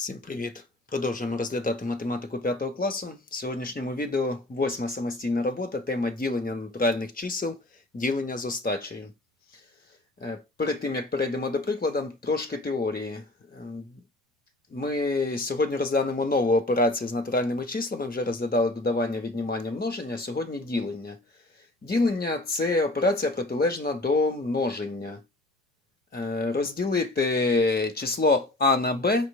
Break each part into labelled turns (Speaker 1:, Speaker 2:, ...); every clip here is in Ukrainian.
Speaker 1: Всім привіт! Продовжуємо розглядати математику 5 класу. В сьогоднішньому відео восьма самостійна робота, тема ділення натуральних чисел, ділення з остачею. Е, Перед тим як перейдемо до прикладу, трошки теорії. Е, Ми сьогодні розглянемо нову операцію з натуральними числами, вже розглядали додавання, віднімання, множення, сьогодні ділення. Ділення це операція протилежна до множення. Е, Розділити число А на Б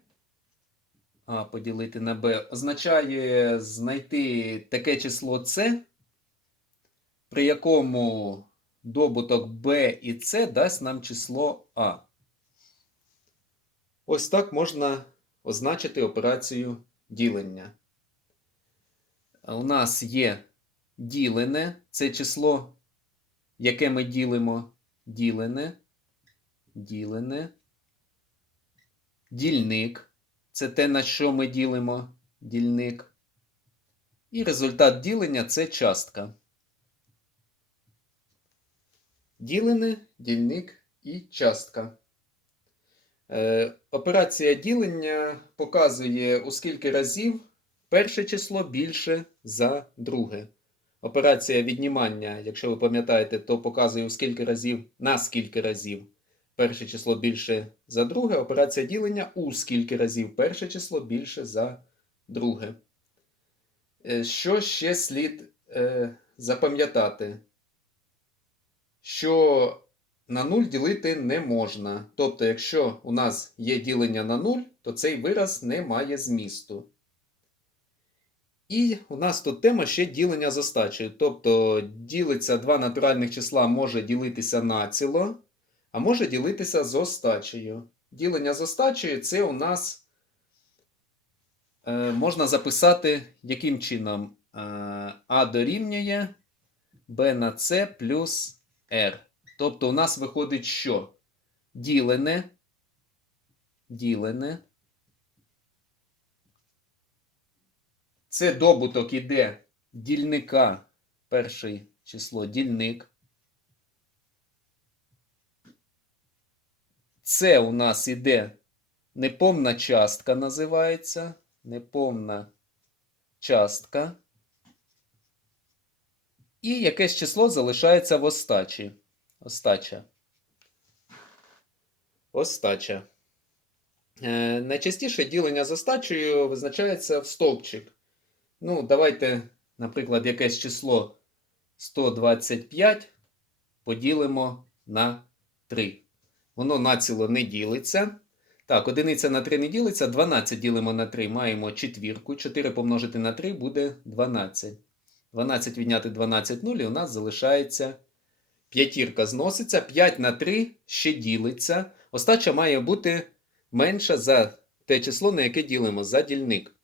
Speaker 1: поділити на b означає знайти таке число С, при якому добуток b і С дасть нам число А. Ось так можна означити операцію ділення. У нас є ділене, це число, яке ми ділимо, ділене, ділене, дільник. Це те, на що ми ділимо дільник. І результат ділення це частка. Ділене, дільник і частка. Е, операція ділення показує, у скільки разів перше число більше за друге. Операція віднімання, якщо ви пам'ятаєте, то показує, у скільки разів, на скільки разів перше число більше за друге. Операція ділення у скільки разів перше число більше за друге. Е, Що ще слід е, запам'ятати? Що на 0 ділити не можна. Тобто, якщо у нас є ділення на 0, то цей вираз не має змісту. І у нас тут тема ще ділення з остачею. Тобто ділиться два натуральних числа може ділитися націло, а може ділитися з остачею. Ділення з остачею це у нас е, можна записати яким чином? Е, А дорівнює b на c плюс r. Тобто у нас виходить що? Ділене, ділене. Це добуток іде дільника, перше число дільник. Це у нас іде неповна частка, називається. Неповна частка. І якесь число залишається в остачі. Остача. Остача. Е, найчастіше ділення з остачею визначається в стовпчик. Ну, давайте, наприклад, якесь число 125 поділимо на 3. Воно націло не ділиться. Так, одиниця на 3 не ділиться. 12 ділимо на 3, маємо четвірку. 4 помножити на 3 буде 12. 12 відняти 12 0, і у нас залишається п'ятірка зноситься. 5 на 3 ще ділиться. Остача має бути менша за те число, на яке ділимо, за дільник.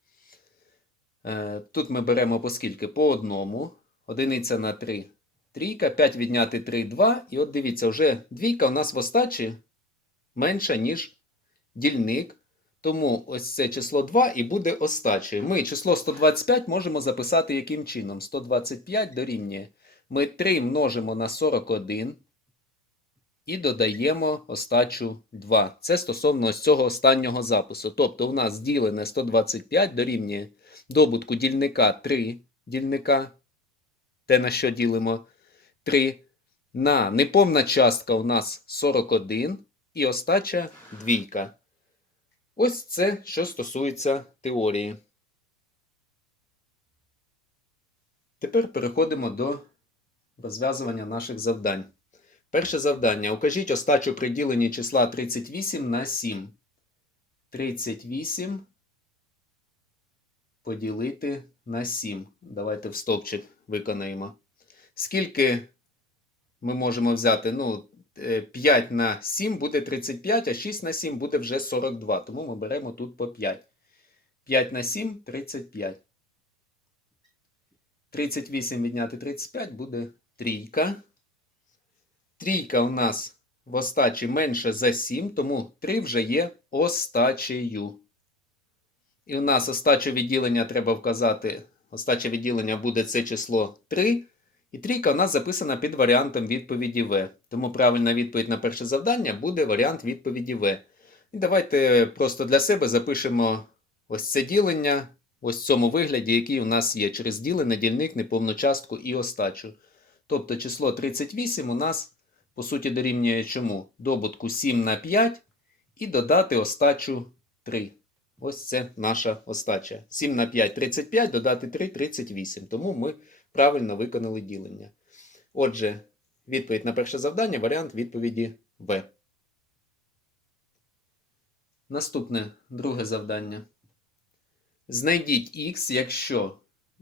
Speaker 1: Е, Тут ми беремо по скільки? По одному. Одиниця на 3 трійка, 5 відняти 3, 2. І от дивіться, вже двійка у нас в остачі менша, ніж дільник. Тому ось це число 2 і буде остачею. Ми число 125 можемо записати яким чином? 125 дорівнює. Ми 3 множимо на 41 і додаємо остачу 2. Це стосовно ось цього останнього запису. Тобто у нас ділене 125 дорівнює добутку дільника 3 дільника. Те, на що ділимо 3. На неповна частка у нас 41 і остача двійка. Ось це, що стосується теорії. Тепер переходимо до розв'язування наших завдань. Перше завдання. Укажіть остачу при діленні числа 38 на 7. 38 поділити на 7. Давайте в стовпчик виконаємо. Скільки ми можемо взяти? Ну, 5 на 7 буде 35, а 6 на 7 буде вже 42. Тому ми беремо тут по 5. 5 на 7 35. 38 відняти 35 буде трійка. Трійка у нас в остачі менше за 7, тому 3 вже є остачею. І у нас остаче відділення треба вказати. Остаче відділення буде це число 3. І трійка у нас записана під варіантом відповіді В. Тому правильна відповідь на перше завдання буде варіант відповіді В. І давайте просто для себе запишемо ось це ділення, ось в цьому вигляді, який у нас є, через ділене, дільник, неповну частку і остачу. Тобто число 38 у нас, по суті, дорівнює чому? Добутку 7 на 5 і додати остачу 3. Ось це наша остача. 7 на 5 35, додати 3 38. Тому ми правильно виконали ділення. Отже, відповідь на перше завдання, варіант відповіді В. Наступне друге завдання. Знайдіть х, якщо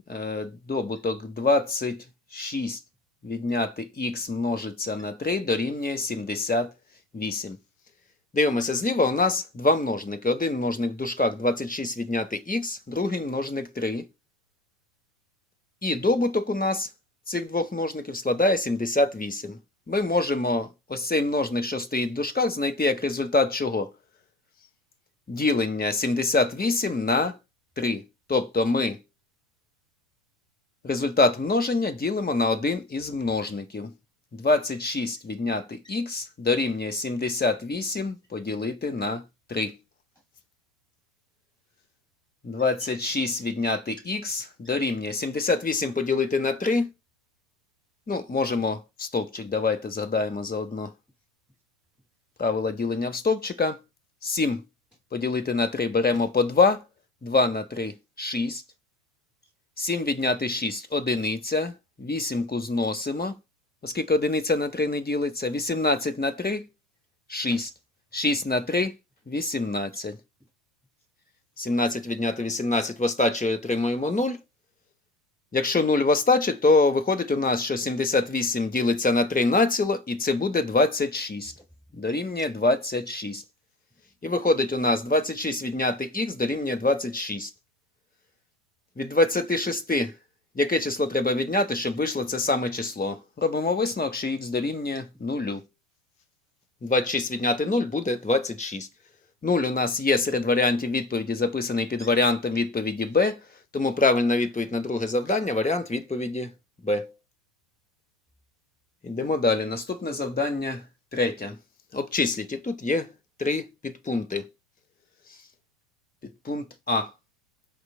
Speaker 1: е, добуток 26 відняти х множиться на 3 дорівнює 78. Дивимося зліва у нас два множники. Один множник в дужках 26 відняти х, другий множник 3. І добуток у нас цих двох множників складає 78. Ми можемо ось цей множник, що стоїть в дужках, знайти як результат чого? Ділення 78 на 3. Тобто ми результат множення ділимо на один із множників. 26 відняти х дорівнює 78 поділити на 3. 26 відняти х дорівнює 78 поділити на 3. Ну, можемо в стовпчик. Давайте згадаємо заодно правила ділення в стовпчика. 7 поділити на 3 беремо по 2. 2 на 3 6. 7 відняти 6 одиниця. 8 зносимо. Оскільки одиниця на 3 не ділиться. 18 на 3 6. 6 на 3 18. 17 відняти 18 в остачі отримуємо 0. Якщо 0 в остачі, то виходить у нас, що 78 ділиться на 3 націло, і це буде 26. Дорівнює 26. І виходить у нас 26 відняти х дорівнює 26. Від 26 яке число треба відняти, щоб вийшло це саме число? Робимо висновок, що х дорівнює 0. 26 відняти 0 буде 26. 0 у нас є серед варіантів відповіді, записаний під варіантом відповіді Б. Тому правильна відповідь на друге завдання варіант відповіді Б. Йдемо далі. Наступне завдання третє. Обчисліть. І тут є три підпункти. Підпункт А.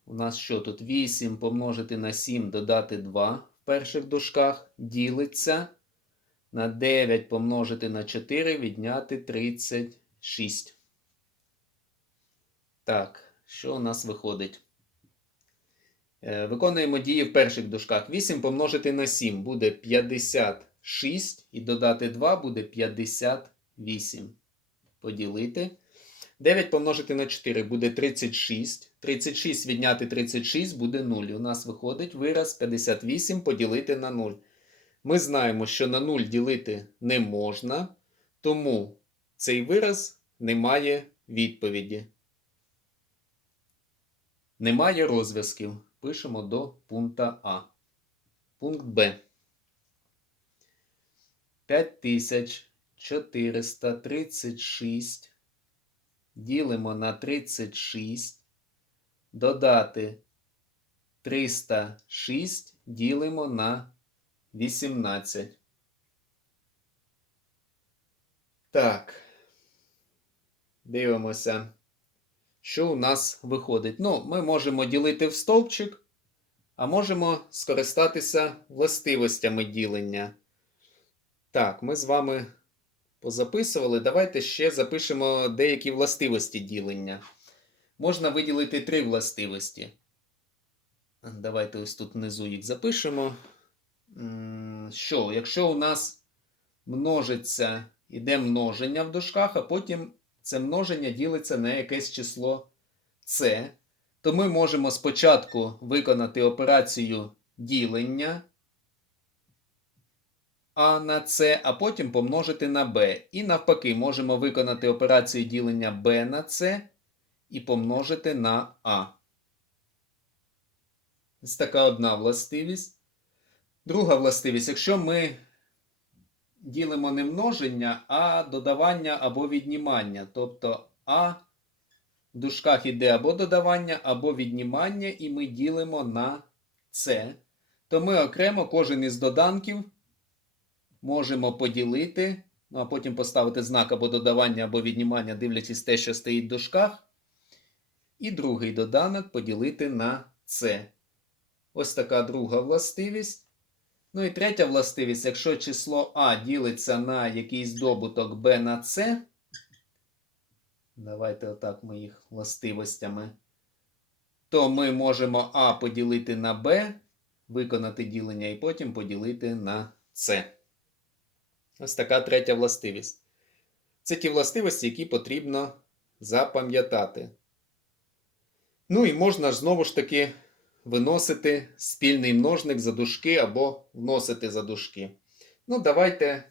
Speaker 1: У нас що тут? 8 помножити на 7 додати 2 в перших дужках ділиться на 9 помножити на 4 відняти 36. Так, що у нас виходить? Е, Виконуємо дії в перших дужках. 8 помножити на 7 буде 56 і додати 2 буде 58. Поділити. 9 помножити на 4 буде 36. 36 відняти 36 буде 0. У нас виходить вираз 58 поділити на 0. Ми знаємо, що на 0 ділити не можна, тому цей вираз не має відповіді. Немає розв'язків. Пишемо до пункта А. Пункт Б. 5436 ділимо на 36. Додати 306 ділимо на 18. Так. Дивимося, що у нас виходить. Ну, ми можемо ділити в стовпчик, а можемо скористатися властивостями ділення. Так, ми з вами позаписували. Давайте ще запишемо деякі властивості ділення. Можна виділити три властивості. Давайте ось тут внизу їх запишемо. Що, якщо у нас множиться, іде множення в дужках, а потім це множення ділиться на якесь число С, то ми можемо спочатку виконати операцію ділення А на С, а потім помножити на Б. І навпаки, можемо виконати операцію ділення Б на С і помножити на А. Ось така одна властивість. Друга властивість, якщо ми ділимо не множення, а додавання або віднімання. Тобто А в дужках іде або додавання, або віднімання, і ми ділимо на С, то ми окремо кожен із доданків можемо поділити, ну а потім поставити знак або додавання, або віднімання, дивлячись те, що стоїть в дужках. і другий доданок поділити на С. Ось така друга властивість. Ну і третя властивість, якщо число А ділиться на якийсь добуток b на С. Давайте отак ми їх властивостями. То ми можемо А поділити на Б, виконати ділення і потім поділити на С. Ось така третя властивість. Це ті властивості, які потрібно запам'ятати. Ну і можна ж знову ж таки виносити спільний множник за дужки або вносити за дужки. Ну, давайте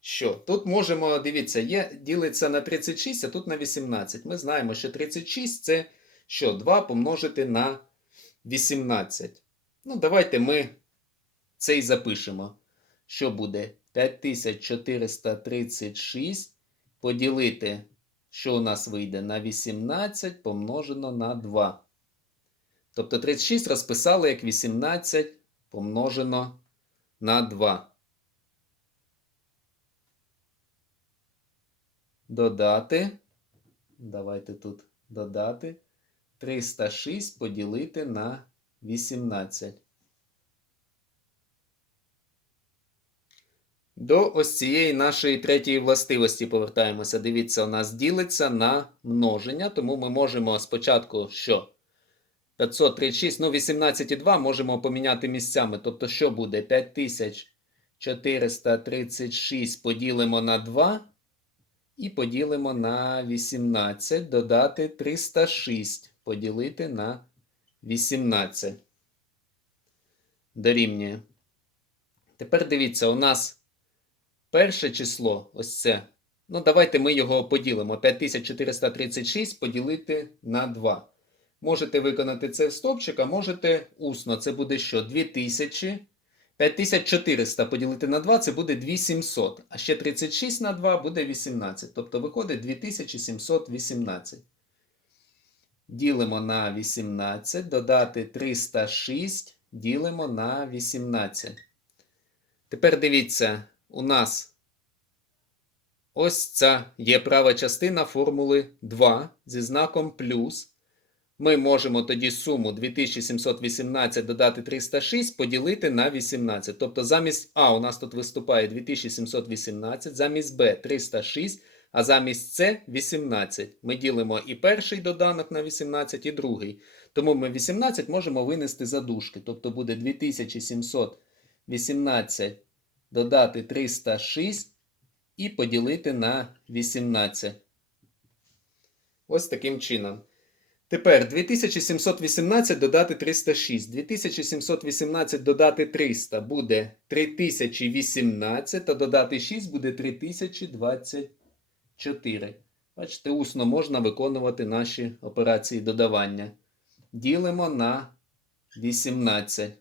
Speaker 1: що? Тут можемо, дивіться, є, ділиться на 36, а тут на 18. Ми знаємо, що 36 це що? 2 помножити на 18. Ну, давайте ми це і запишемо. Що буде? 5436 поділити, що у нас вийде на 18 помножено на 2. Тобто 36 розписали як 18 помножено на 2. Додати. Давайте тут додати. 306 поділити на 18. До ось цієї нашої третьої властивості повертаємося. Дивіться, у нас ділиться на множення, тому ми можемо спочатку що? 536, ну 18,2 можемо поміняти місцями. Тобто, що буде? 5436 поділимо на 2 і поділимо на 18, додати 306 поділити на 18. Дорівнює. Тепер дивіться, у нас перше число, ось це. Ну, давайте ми його поділимо. 5436 поділити на 2. Можете виконати це в стопчик, а можете усно. Це буде що? 2000. 5400 поділити на 2 це буде 2700. А ще 36 на 2 буде 18. Тобто виходить 2718. Ділимо на 18, додати 306, ділимо на 18. Тепер дивіться, у нас ось ця є права частина формули 2 зі знаком плюс. Ми можемо тоді суму 2718 додати 306 поділити на 18. Тобто замість А у нас тут виступає 2718, замість Б 306, а замість С 18. Ми ділимо і перший доданок на 18, і другий. Тому ми 18 можемо винести за дужки. Тобто буде 2718 додати 306 і поділити на 18. Ось таким чином. Тепер 2718 додати 306. 2718 додати 300 буде 3018, а додати 6 буде 3024. Бачите, усно можна виконувати наші операції додавання. Ділимо на 18.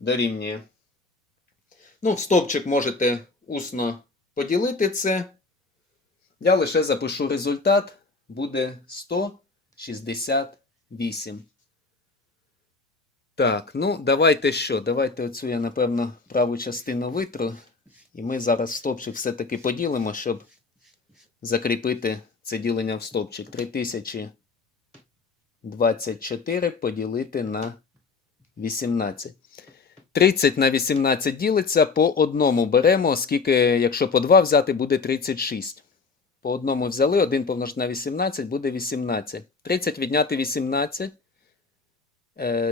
Speaker 1: Дорівнює. Ну, в стопчик можете усно поділити це. Я лише запишу результат. Буде 100. 68. Так, ну, давайте що? Давайте оцю я, напевно, праву частину витру. І ми зараз стопчик все-таки поділимо, щоб закріпити це ділення в стопчик. 3024 поділити на 18. 30 на 18 ділиться по одному беремо, оскільки, якщо по 2 взяти, буде 36. По одному взяли, 1 помножити на 18 буде 18. 30 відняти 18.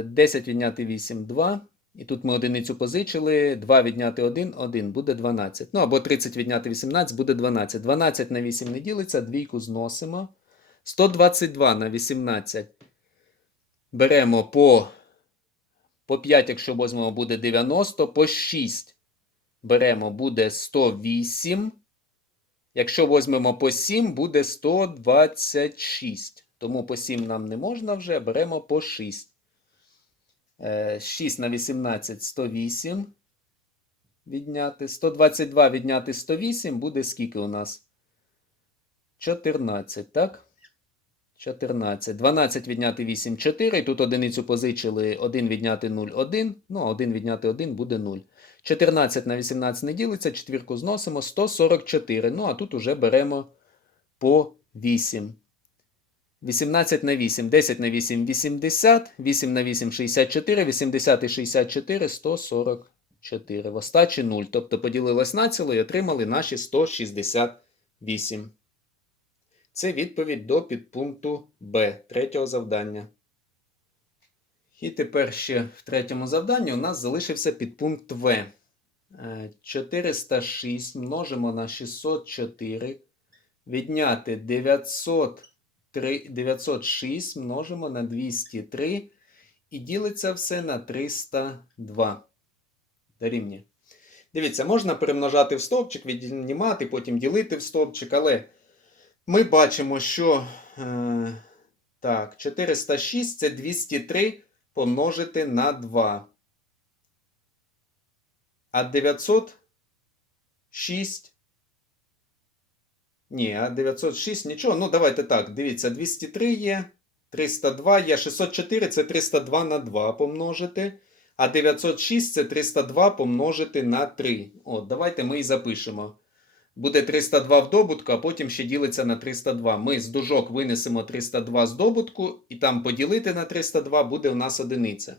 Speaker 1: 10 відняти 8 2. І тут ми одиницю позичили. 2 відняти 1 1 буде 12. Ну або 30 відняти 18 буде 12. 12 на 8 не ділиться, двійку зносимо. 122 на 18. Беремо по по 5, якщо візьмемо, буде 90. По 6 беремо буде 108. Якщо візьмемо по 7, буде 126. Тому по 7 нам не можна вже, беремо по 6. 6 на 18 108. Відняти. 122 відняти 108 буде скільки у нас? 14, так? 14. 12 відняти 8 4. Тут одиницю позичили 1 відняти 0 1. Ну, а 1 відняти 1 буде 0. 14 на 18 не ділиться, четвірку зносимо 144. Ну, а тут уже беремо по 8. 18 на 8, 10 на 8, 80, 8 на 8, 64, 80 і 64, 144. В остачі 0. Тобто поділилось націло і отримали наші 168. Це відповідь до підпункту Б третього завдання. І тепер ще в третьому завданні у нас залишився підпункт В. Е, 406 множимо на 604. Відняти 903, 906 множимо на 203. І ділиться все на 302. Дорівнює. Дивіться, можна перемножати в стовпчик, віднімати, потім ділити в стовпчик, але ми бачимо, що е, так, 406 це 203 помножити на 2. А 906. Ні, а 906 нічого. Ну, давайте так. Дивіться, 203 є, 302 є, 604 це 302 на 2 помножити. А 906 це 302 помножити на 3. От, давайте ми і запишемо. Буде 302 в добутку, а потім ще ділиться на 302. Ми з дужок винесемо 302 з добутку, і там поділити на 302 буде у нас одиниця.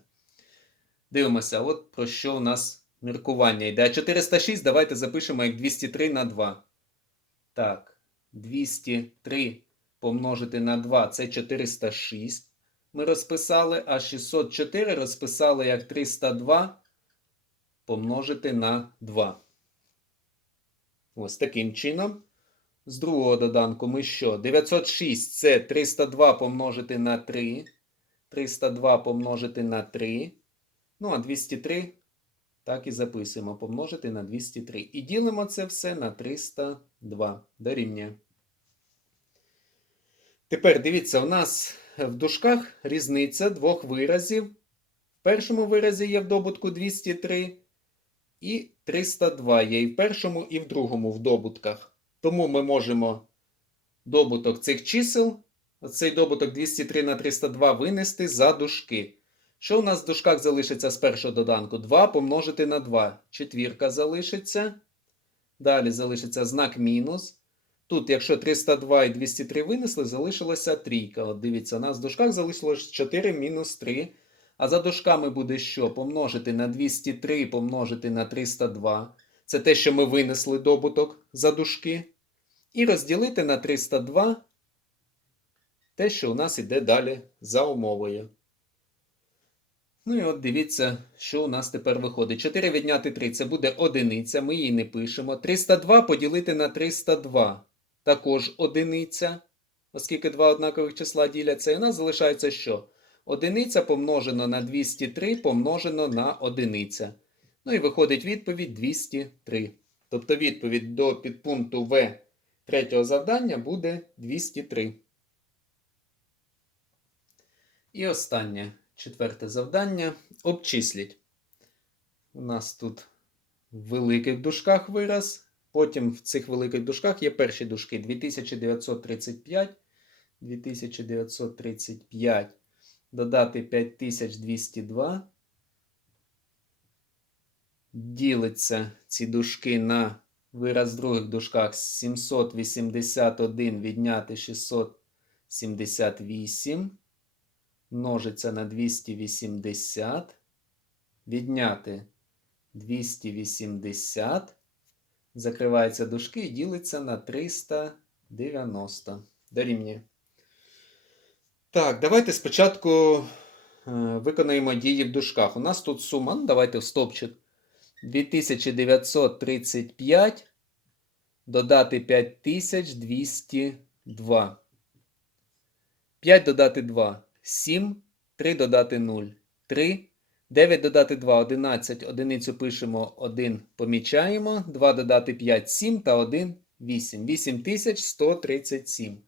Speaker 1: Дивимося, от про що у нас міркування йде. А 406 давайте запишемо як 203 на 2. Так, 203 помножити на 2 це 406. Ми розписали, а 604 розписали як 302 помножити на 2. Ось таким чином. З другого доданку ми що? 906 це 302 помножити на 3. 302 помножити на 3. Ну, а 203 так і записуємо. Помножити на 203. І ділимо це все на 302. Дорівнює. Тепер дивіться, у нас в дужках різниця двох виразів. В першому виразі є в добутку 203 і 302 є і в першому, і в другому в добутках. Тому ми можемо добуток цих чисел, цей добуток 203 на 302 винести за дужки. Що у нас в дужках залишиться з першого доданку? 2 помножити на 2. Четвірка залишиться. Далі залишиться знак мінус. Тут, якщо 302 і 203 винесли, залишилася трійка. От дивіться, у нас в дужках залишилось 4 мінус 3. А за дужками буде що? Помножити на 203 помножити на 302. Це те, що ми винесли добуток за дужки. І розділити на 302 те, що у нас іде далі за умовою. Ну і от дивіться, що у нас тепер виходить. 4 відняти 3 це буде одиниця, ми її не пишемо. 302 поділити на 302 також одиниця, оскільки два однакових числа діляться. І у нас залишається що? Одиниця помножено на 203 помножено на одиниця. Ну і виходить відповідь 203. Тобто відповідь до підпункту В третього завдання буде 203. І останнє четверте завдання. Обчисліть. У нас тут в великих дужках вираз. Потім в цих великих дужках є перші дужки 2935. 2935 додати 5202. Ділиться ці дужки на вираз в других дужках 781 відняти 678. Множиться на 280. Відняти 280. Закриваються дужки і ділиться на 390. Дорівнює. Так, давайте спочатку е, виконаємо дії в дужках. У нас тут сума, ну давайте в стопчик. 2935 додати 5202. 5 додати 2 7. 3 додати 0 3. 9 додати 2 11. Одиницю пишемо 1, помічаємо. 2 додати 5 7 та 1 8. 8137.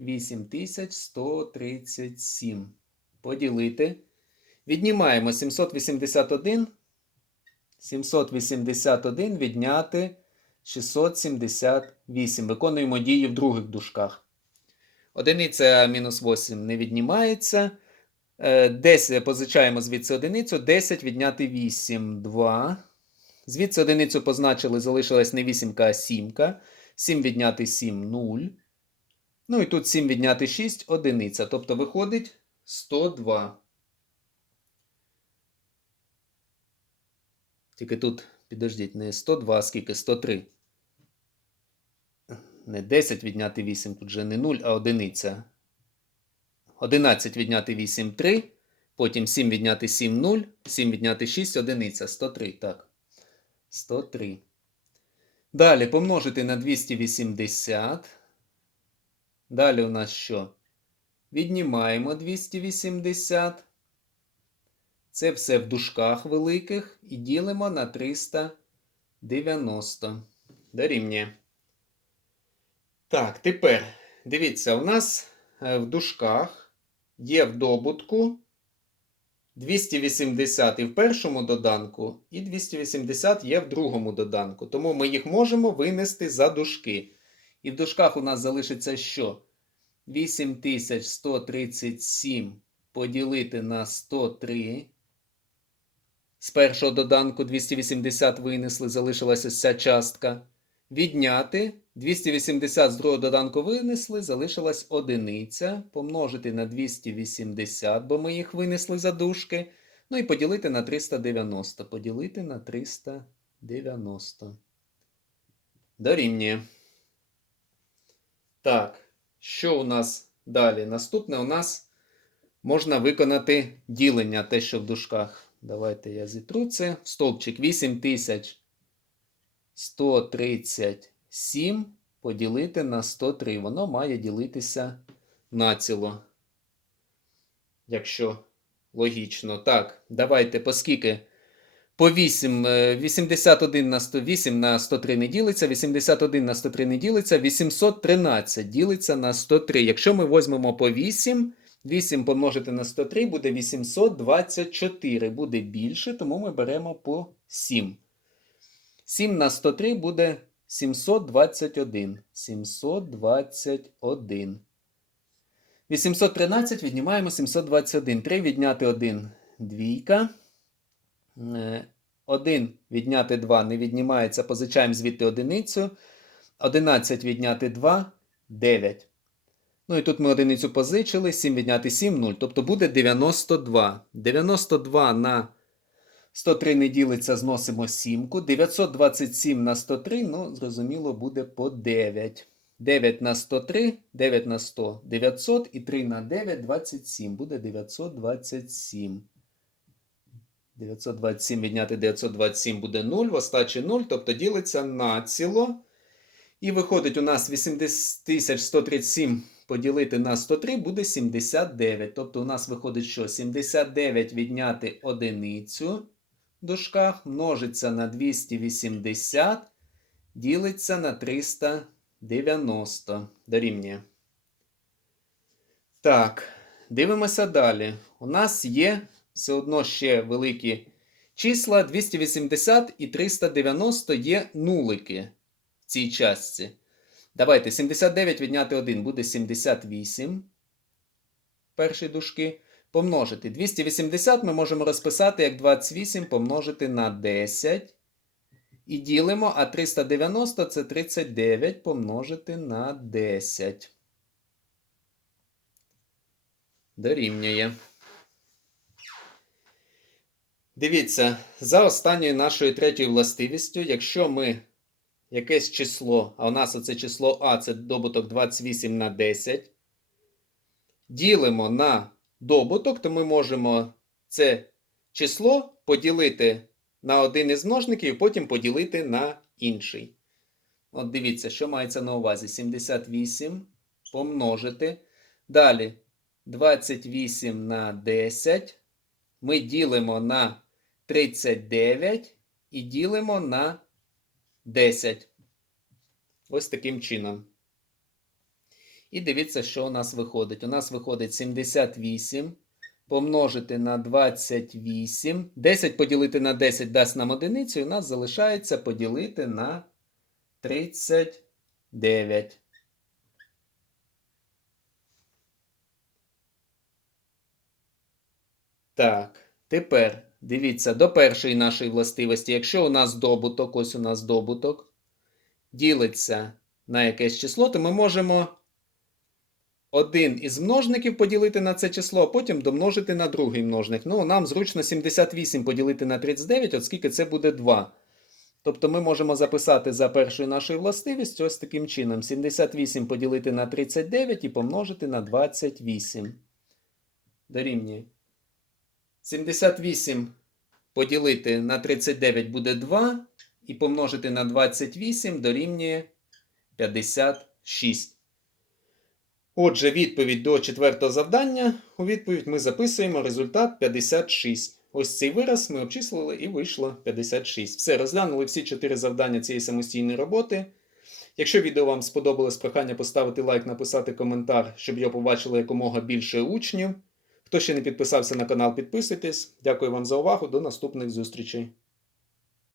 Speaker 1: 8137. Поділити. Віднімаємо 781. 781 відняти 678. Виконуємо дії в других дужках. Одиниця мінус 8 не віднімається. 10 позичаємо звідси одиницю. 10 відняти 8, 2. Звідси одиницю позначили, залишилась не 8, а 7. 7 відняти 7, 0. Ну і тут 7 відняти 6 одиниця. Тобто виходить 102. Тільки тут, підождіть, не 102, скільки 103. Не 10 відняти 8, тут же не 0, а одиниця. 11 відняти 8 3. Потім 7 відняти 7 0. 7 відняти 6 одиниця. 103. Так. 103. Далі помножити на 280. Далі у нас що? Віднімаємо 280. Це все в дужках великих і ділимо на 390. Дорівнює. Так, тепер дивіться, у нас е, в дужках є в добутку 280 і в першому доданку, і 280 є в другому доданку. Тому ми їх можемо винести за дужки. І в дужках у нас залишиться що? 8137 поділити на 103. З першого доданку 280 винесли, залишилася ця частка. Відняти 280 з другого доданку винесли, залишилась одиниця. Помножити на 280, бо ми їх винесли за дужки. Ну і поділити на 390. Поділити на 390. Дорівнює. Так, що у нас далі? Наступне у нас можна виконати ділення, те, що в дужках. Давайте я зітру це. Стовпчик 8137 поділити на 103. Воно має ділитися націло. Якщо логічно. Так, давайте, поскільки по 8, 81 на 108 на 103 не ділиться, 81 на 103 не ділиться, 813 ділиться на 103. Якщо ми візьмемо по 8, 8 помножити на 103 буде 824. Буде більше, тому ми беремо по 7. 7 на 103 буде 721. 721. 813 віднімаємо 721. 3 відняти 1 двійка. 1 відняти 2 не віднімається, позичаємо звідти одиницю. 11 відняти 2 9. Ну і тут ми одиницю позичили, 7 відняти 7 0. Тобто буде 92. 92 на 103 не ділиться, зносимо 7. 927 на 103, ну, зрозуміло, буде по 9. 9 на 103, 9 на 100, 900 і 3 на 9 27. Буде 927. 927 відняти 927 буде 0, в остачі 0, тобто ділиться на ціло. І виходить, у нас 8137 поділити на 103 буде 79. Тобто у нас виходить, що 79 відняти одиницю дужках множиться на 280, ділиться на 390. Дорівнює. Так, дивимося далі. У нас є все одно ще великі числа 280 і 390 є нулики в цій частці. Давайте 79 відняти 1 буде 78. Перші дужки. Помножити. 280 ми можемо розписати як 28 помножити на 10. І ділимо, а 390 це 39 помножити на 10. Дорівнює. Дивіться, за останньою нашою третьою властивістю, якщо ми якесь число, а у нас оце число А це добуток 28 на 10, ділимо на добуток, то ми можемо це число поділити на один із множників і потім поділити на інший. От дивіться, що мається на увазі. 78 помножити. Далі 28 на 10. Ми ділимо на 39 і ділимо на 10. Ось таким чином. І дивіться, що у нас виходить. У нас виходить 78 помножити на 28. 10 поділити на 10 дасть нам одиницю, і у нас залишається поділити на 39. Так, тепер дивіться до першої нашої властивості. Якщо у нас добуток, ось у нас добуток, ділиться на якесь число, то ми можемо один із множників поділити на це число, а потім домножити на другий множник. Ну, нам зручно 78 поділити на 39, оскільки це буде 2. Тобто ми можемо записати за першою нашою властивістю ось таким чином: 78 поділити на 39 і помножити на 28. Дорівнює. 78 поділити на 39 буде 2, і помножити на 28 дорівнює 56. Отже, відповідь до четвертого завдання. У відповідь ми записуємо результат 56. Ось цей вираз ми обчислили і вийшло 56. Все, розглянули всі чотири завдання цієї самостійної роботи. Якщо відео вам сподобалось, прохання поставити лайк, написати коментар, щоб його побачило якомога більше учнів. Хто ще не підписався на канал, підписуйтесь. Дякую вам за увагу. До наступних зустрічей.